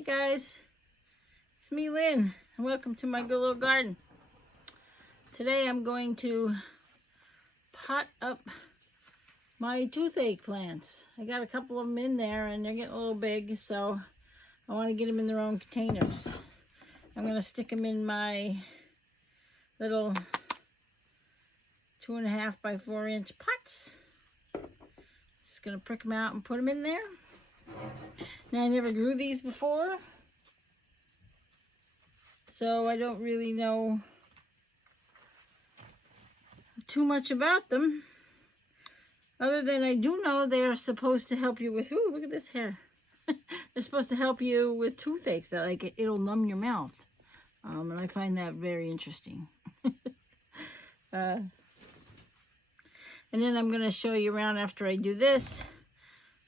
Hey guys, it's me, Lynn, and welcome to my good little garden. Today I'm going to pot up my toothache plants. I got a couple of them in there and they're getting a little big, so I want to get them in their own containers. I'm going to stick them in my little 2.5 by 4 inch pots. Just going to prick them out and put them in there. Now, I never grew these before, so I don't really know too much about them, other than I do know they're supposed to help you with, ooh, look at this hair. They're supposed to help you with toothaches, that like it'll numb your mouth, and I find that very interesting. And then I'm going to show you around after I do this,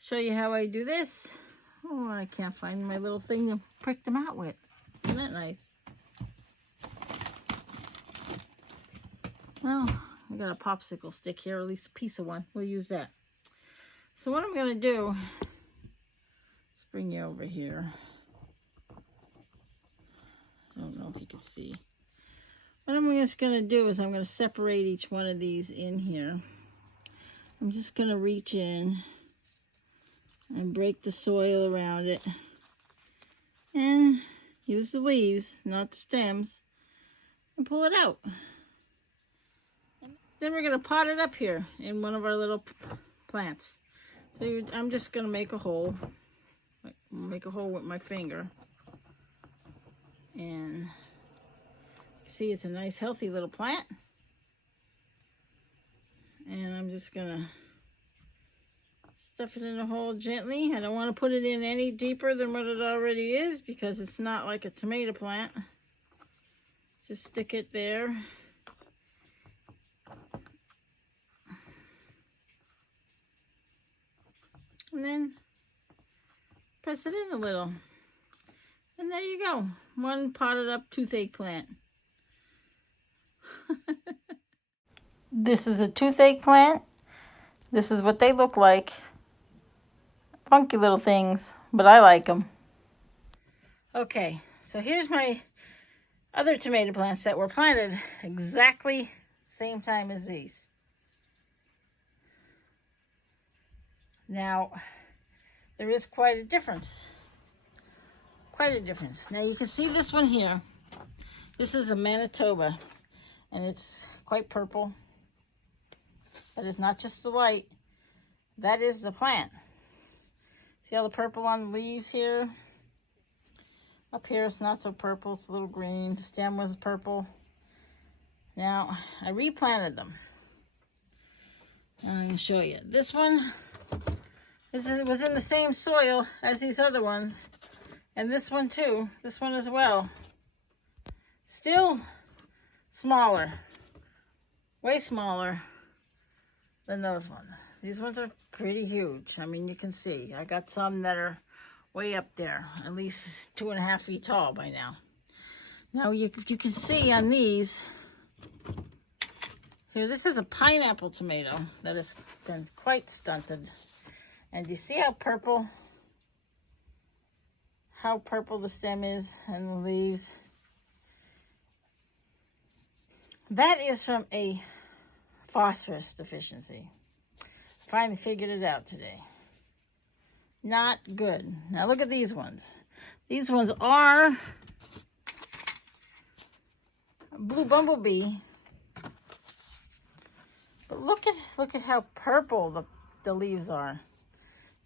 show you how I do this. Oh, I can't find my little thing to prick them out with. Isn't that nice? Well, I got a popsicle stick here, or at least a piece of one. We'll use that. So what I'm going to do, let's bring you over here. I don't know if you can see. What I'm just going to do is I'm going to separate each one of these in here. I'm just going to reach in and break the soil around it and use the leaves, not the stems, and pull it out. Then we're going to pot it up here in one of our little plants. So I'm just going to make a hole. Make a hole with my finger. And see, it's a nice healthy little plant. And I'm just going to stuff it in a hole gently. I don't want to put it in any deeper than what it already is because it's not like a tomato plant. Just stick it there. And then press it in a little. And there you go. One potted up toothache plant. This is a toothache plant. This is what they look like. Funky little things, but I like them. Okay, so here's my other tomato plants that were planted exactly same time as these. Now, there is quite a difference. Quite a difference. Now you can see this one here. This is a Manitoba, and it's quite purple. That is not just the light. That is the plant. See all the purple on the leaves here? Up here it's not so purple, it's a little green. The stem was purple. Now, I replanted them. I'm going to show you. This one was in the same soil as these other ones. And this one too. This one as well. Still smaller. Way smaller than those ones. These ones are pretty huge. I mean, you can see. I got some that are way up there, at least 2.5 feet tall by now. Now, you can see on these, here, this is a pineapple tomato that has been quite stunted. And you see how purple the stem is and the leaves? That is from a phosphorus deficiency. Finally figured it out today. Not good. Now look at these ones. These ones are blue bumblebee. But look at how purple the leaves are.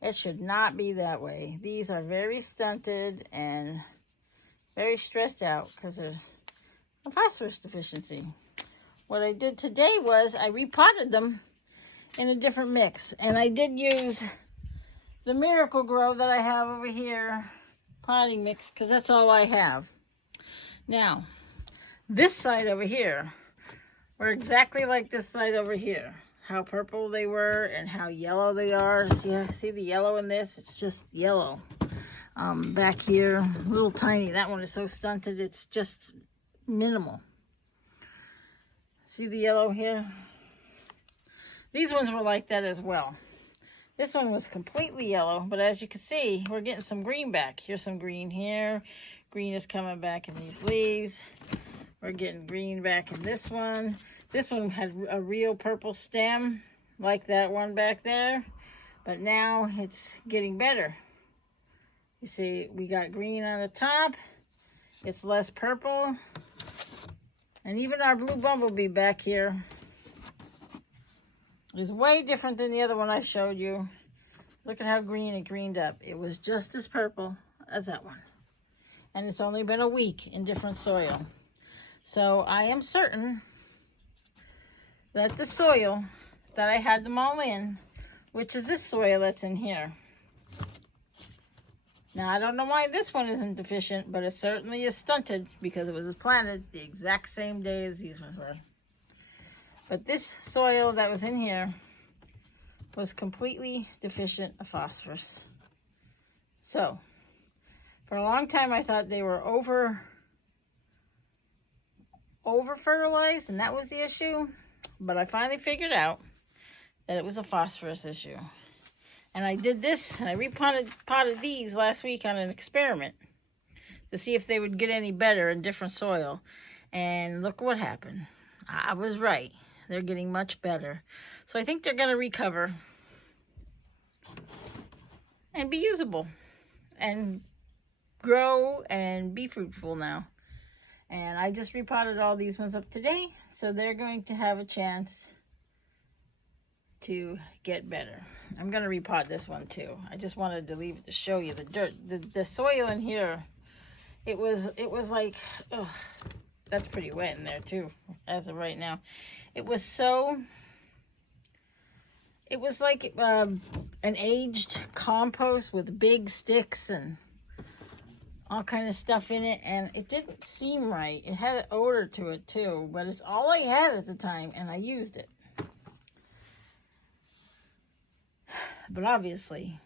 It should not be that way. These are very stunted and very stressed out because there's a phosphorus deficiency. What I did today was I repotted them in a different mix. And I did use the Miracle Grow that I have over here potting mix because that's all I have. Now, this side over here were exactly like this side over here. How purple they were and how yellow they are. See the yellow in this? It's just yellow. Back here, a little tiny. That one is so stunted, it's just minimal. See the yellow here? These ones were like that as well. This one was completely yellow, but as you can see, we're getting some green back. Here's some green here. Green is coming back in these leaves. We're getting green back in this one. This one had a real purple stem, like that one back there. But now it's getting better. You see, we got green on the top. It's less purple. And even our blue bumblebee back here is way different than the other one I showed you. Look at how green it greened up. It was just as purple as that one. And it's only been a week in different soil. So I am certain that the soil that I had them all in, which is this soil that's in here. Now, I don't know why this one isn't deficient, but it certainly is stunted because it was planted the exact same day as these ones were. But this soil that was in here was completely deficient of phosphorus. So, for a long time I thought they were over fertilized, and that was the issue. But I finally figured out that it was a phosphorus issue. And I did this, and I repotted these last week on an experiment to see if they would get any better in different soil. And look what happened. I was right. They're getting much better. So I think they're going to recover and be usable and grow and be fruitful now. And I just repotted all these ones up today, so they're going to have a chance to get better. I'm going to repot this one too. I just wanted to leave it to show you the dirt. The soil in here, it was like, oh, that's pretty wet in there too, as of right now. It was like an aged compost with big sticks and all kind of stuff in it, and it didn't seem right. It had an odor to it too, but it's all I had at the time, and I used it. But obviously,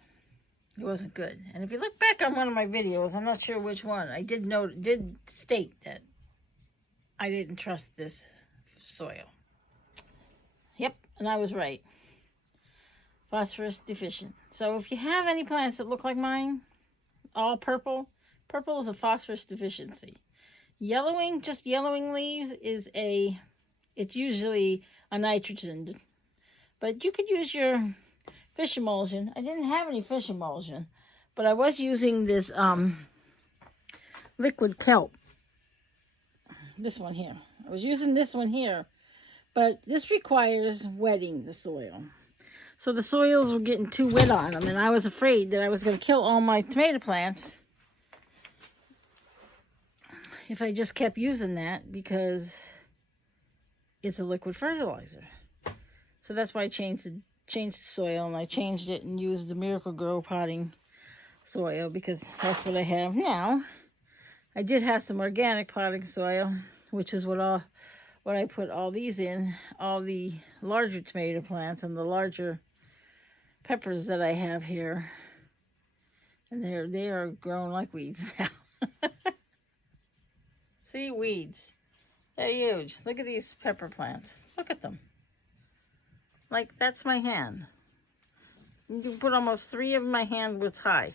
it wasn't good. And if you look back on one of my videos, I'm not sure which one, I did state that I didn't trust this soil. Yep, and I was right. Phosphorus deficient. So if you have any plants that look like mine, all purple, purple is a phosphorus deficiency. Yellowing, just yellowing leaves it's usually a nitrogen. But you could use your fish emulsion. I didn't have any fish emulsion, but I was using this liquid kelp. This one here. I was using this one here, but this requires wetting the soil. So the soils were getting too wet on them, and I was afraid that I was going to kill all my tomato plants if I just kept using that, because it's a liquid fertilizer. So that's why I changed the soil, and I changed it and used the Miracle Grow potting soil, because that's what I have now. I did have some organic potting soil, which is what I put all these in, all the larger tomato plants and the larger peppers that I have here. And they are grown like weeds now. See, weeds. They're huge. Look at these pepper plants. Look at them. Like, that's my hand. You can put almost 3 of my hand width high.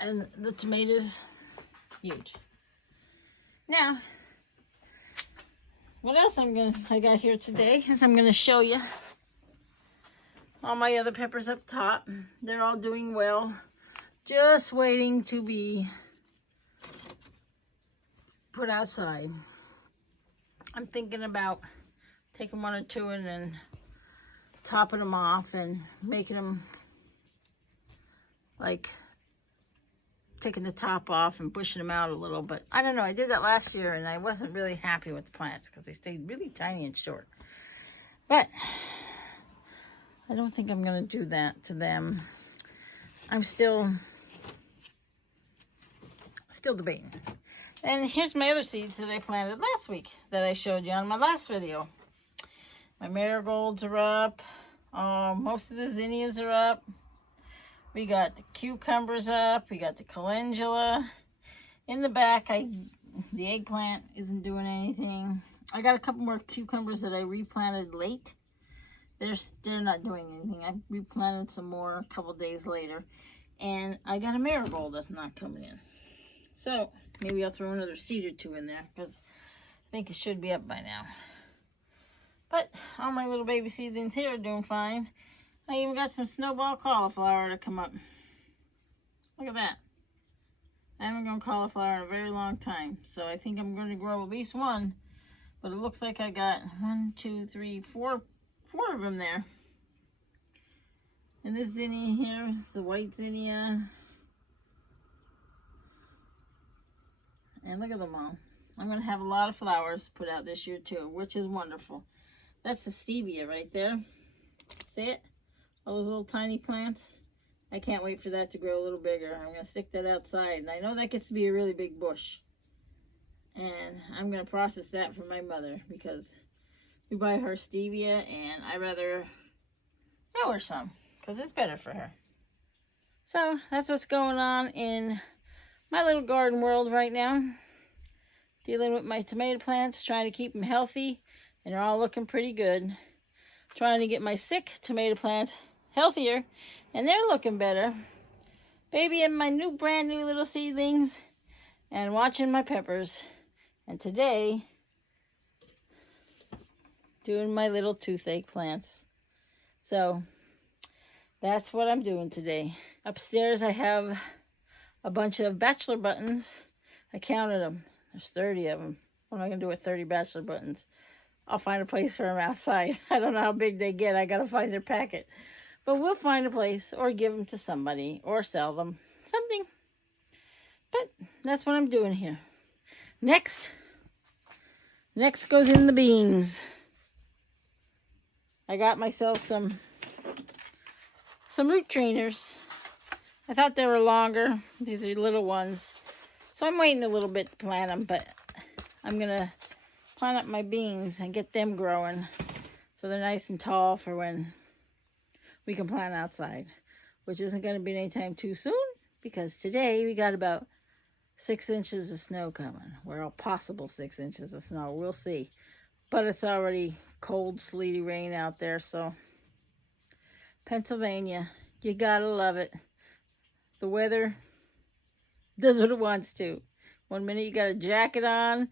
And the tomatoes, huge. Now, what else I got here today is I'm going to show you all my other peppers up top. They're all doing well. Just waiting to be put outside. I'm thinking about taking 1 or 2 and then topping them off and making them like taking the top off and pushing them out a little. But I don't know, I did that last year and I wasn't really happy with the plants because they stayed really tiny and short. But I don't think I'm going to do that to them. I'm still debating. And here's my other seeds that I planted last week that I showed you on my last video. My marigolds are up. Most of the zinnias are up. We got the cucumbers up. We got the calendula. In the back, the eggplant isn't doing anything. I got a couple more cucumbers that I replanted late they're not doing anything. I replanted some more a couple days later, and I got a marigold that's not coming in. So maybe I'll throw another seed or two in there, because I think it should be up by now. But all my little baby seedlings here are doing fine. I even got some snowball cauliflower to come up. Look at that. I haven't grown cauliflower in a very long time, so I think I'm going to grow at least one. But it looks like I got 1, 2, 3, 4 of them there. And this zinnia here is the white zinnia. And look at them all. I'm going to have a lot of flowers put out this year too, which is wonderful. That's the stevia right there. See it? All those little tiny plants. I can't wait for that to grow a little bigger. I'm going to stick that outside. And I know that gets to be a really big bush. And I'm going to process that for my mother, because we buy her stevia and I'd rather grow her some, because it's better for her. So that's what's going on in my little garden world right now. Dealing with my tomato plants, trying to keep them healthy, and they're all looking pretty good. Trying to get my sick tomato plants healthier, and they're looking better. Baby and my brand new little seedlings, and watching my peppers. And today, doing my little toothache plants. So that's what I'm doing today. Upstairs I have a bunch of bachelor buttons. I counted them. There's 30 of them. What am I going to do with 30 bachelor buttons? I'll find a place for them outside. I don't know how big they get. I got to find their packet. But we'll find a place, or give them to somebody, or sell them. Something. But that's what I'm doing here. Next goes in the beans. I got myself some root trainers. I thought they were longer. These are little ones. So I'm waiting a little bit to plant them, but I'm going to plant up my beans and get them growing so they're nice and tall for when we can plant outside, which isn't going to be anytime too soon, because today we got about 6 inches of snow coming. Well, a possible 6 inches of snow. We'll see. But it's already cold, sleety rain out there, so Pennsylvania, you gotta love it. The weather does what it wants to. One minute you got a jacket on,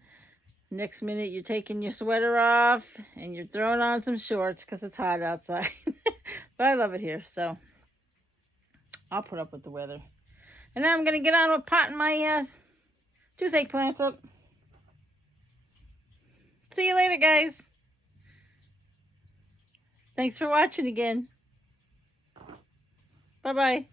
next minute you're taking your sweater off and you're throwing on some shorts because it's hot outside. But I love it here, so I'll put up with the weather. And now I'm going to get on with potting my toothache plants up. See you later, guys. Thanks for watching again. Bye-bye.